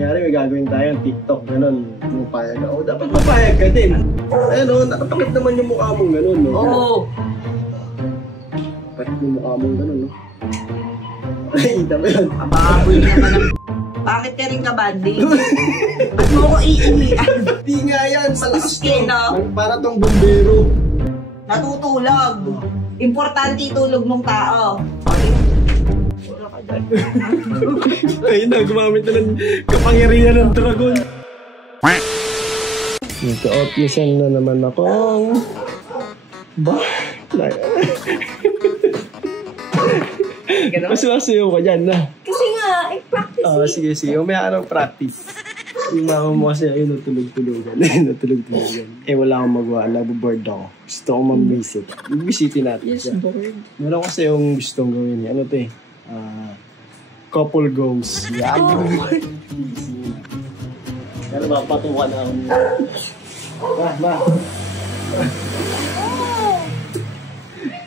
Kunyari may gagawin tayong TikTok, gano'n. Pumapayag ako. Dapat mapayag ka din. Ayun o, nakapakit naman yung mukha mong gano'n, no? Oo. Pakit yung mukha mong gano'n, no? Nakikita mo yun? Ababoy naman ang... Bakit ka rin kabanding? Ba't mo ko iinian? Di nga yan, malakas to. no? Para tong bumbero. Natutulog. Importante itulog mong tao. Wala ka dyan. Ayun na, gumamit na ng kapangyarihan ng dragon. Nagka-optisan na naman ako. Ba? Mas masuyo ka dyan na. Kasi nga, practice Sige, sige. Umaya ka ng practice. Yung mama mo kasi ayun, natulog-tulogan. Natulog-tulogan. Eh, wala akong magawa. Naboboard ako. Gusto ko mag-visit. Visitin natin. Yes, bored. Meron kasi yung gustong gawin. Ano to eh? Couple goals. Yan. Pero mapatuwa na ako niya. Ma.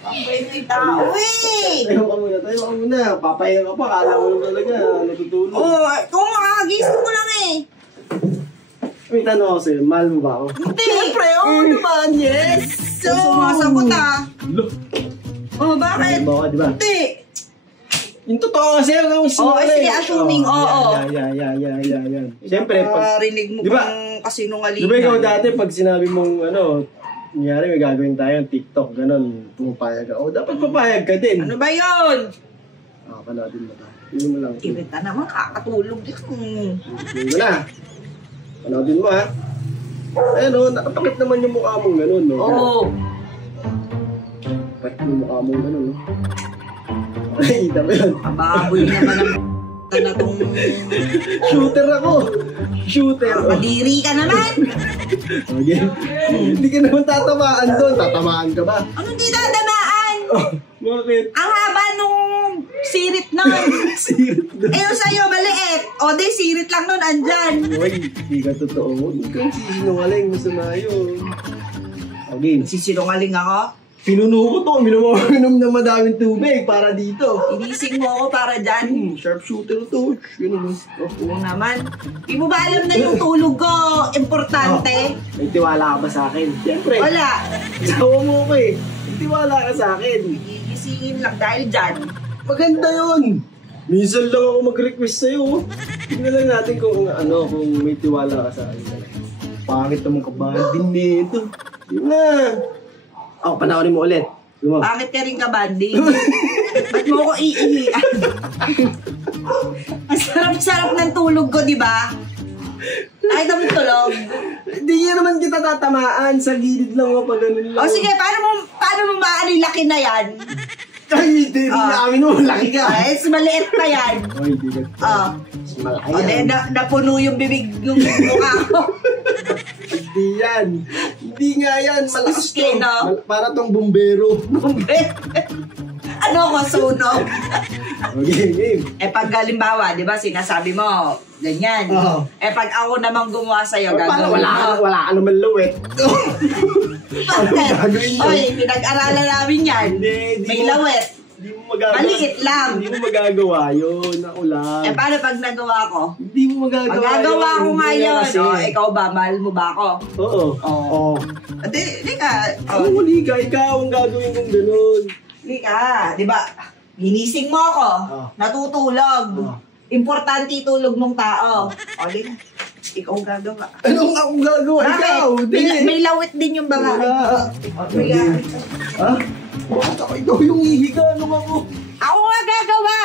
Ang bait yung tao eh! Tayo ka muna. Papahinga ka pa. Kala mo lang talaga. Natutulog. Oo, kung makagising mo lang eh. May tanong ako sa'yo. Mahal mo ba ako? Hindi! Siyempre, oo naman, yes! So, sumasagot ah. Look. Oh, bakit? Mahal mo ako, di ba? Hindi! Yung totoo kasi yung sige, assuming, oo. Yan. Siyempre, pag... Rinig mo diba, pang kasinungalingan. Di ba ikaw dati pag sinabi mong nangyari may gagawin tayong TikTok, gano'n, pumapayag ako. Dapat papayag ka din. Ano ba yun? Panoodin mo ta. Hindi mo lang. Ibita naman, kakatulog din. Hindi mo na. Panoodin mo ha. Ayun o, nakapakit naman yung mukha mong gano'n, no? Oo. Pakit yung mukha mong gano'n, no? Nakikita mo yun? Ababoy naman ang na tong... Shooter ako! Shooter! Madiri ka naman! Okay. Hindi ka naman tatamaan doon. Tatamaan ka ba? Ano di tatamaan? Oh, bakit? Ang haba nung sirit nun. Sirit doon. Eh, yung sa'yo, maliit. O, di, sirit lang nun, andyan. Uy, hindi ka totoo. Huwag kang sisinungaling. Masama yun. Okay. Sisinungaling ako? Pinuno ko to. Minom na madaming tubig para dito. Inising mo ako para dyan. Sharpshooter to. Ganun. Oo naman. Di mo ba alam na yung tulog ko importante? May tiwala ka ba sa akin? Siyempre. Wala. Sawa mo ko eh. May tiwala ka sa akin. Iisingin lang dahil dyan. Maganda yun. Minsan lang ako mag-request sa'yo. Tingnan lang natin kung kung may tiwala ka sa akin. Pangit naman kabanding nito. Yun na. Panoorin mo ulit. Bakit ka rin kabanding? Ba't mo ko iinian? Ang sarap-sarap ng tulog ko, di ba? Kahit ang tulog. Hindi yan naman kita tatamaan. Sa gilid lang ako pag ganun lang. O sige, paano mo maano yung laki na yan? Ay, hindi namin mo. Laki ka. Ay, maliit na yan. Ay, hindi ka. Malaki yan. Napuno yung bibig yung mukha ko. Hindi yan. Hindi nga yan. Malakas to. no? Para tong bumbero. Ano ko, sunog? Okay, game. Eh pag halimbawa, di ba, sinasabi mo, ganyan. Eh pag ako namang gumawa sa'yo, gagawin mo. Wala ka naman lawet. Bakit? Oy, pinag-aralan namin yan. May lawet. Hindi mo magagawa. Maliit lang. Hindi mo magagawa yun. Ako lang. Eh paano pag nagawa ko? Hindi mo magagawa. Magagawa ko Hindi ngayon. kasi. Ikaw ba? Mahal mo ba ako? Oo. Di ka. Huli ka. Ikaw ang gagawin kong ganun. Di ka. Di ba? Ginising mo ako. Natutulog. Importante itulog mong tao. O, di ka. Ikaw ang gagawa. Anong akong gagawa? Ikaw. May lawit din yung banga. Ha? Bakit ako ikaw yung ihiga? Ano ako? Ako nga gagawa.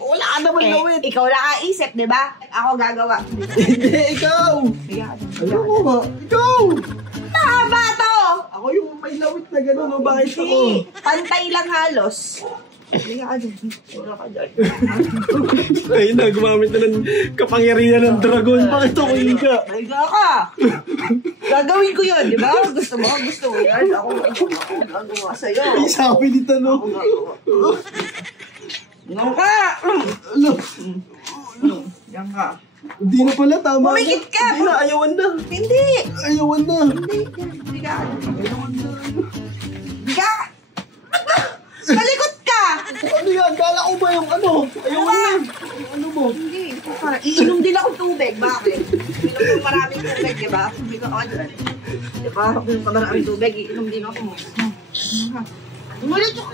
Wala ka naman lawit. Ikaw lang ang isip, di ba? Ako gagawa. Hindi, ikaw. Ayoko nga. Ikaw. Tama to! Ako yung may lawit na gano'n. O bakit ako? Hindi. Pantay lang halos. Wala ka dyan. Ayun na, gumamit na ng kapangyarihan ng dragon. Bakit ako higa? Higa ka. Gagawin ko yun, di ba? Gusto mo yan. Ako gagawa sa'yo. Ay, sabi ni Tano. Yan ka. Yan ka. Hindi na pala, tama. Pumikit ka. Hindi na, ayawan na. Hindi. Ayawan na. Hindi ka. Hindi ka. Malikot ka. Ano yan? Kala ko ba yung ano? Ayawan na. Ano mo? Hindi. Iinom din ako tubig. Bakit? Iinom ko maraming tubig, di ba? Hindi ka ako dyan. Di ba? Iinom ka maraming tubig, iinom din ako. Mulit ako.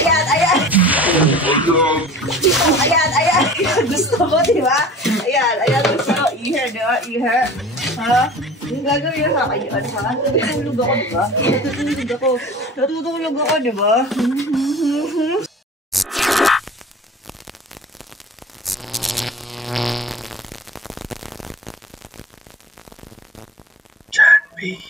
Ayan, ayan. Ayan, ayan. Gusto mo, di ba? Ayan, ayan. Gusto mo. Iher, di ba? Iher. Ha? Yung gagawin sa akin yun, ha? Natutulog ako, di ba? Natutulog ako. Natutulog ako, di ba? John B.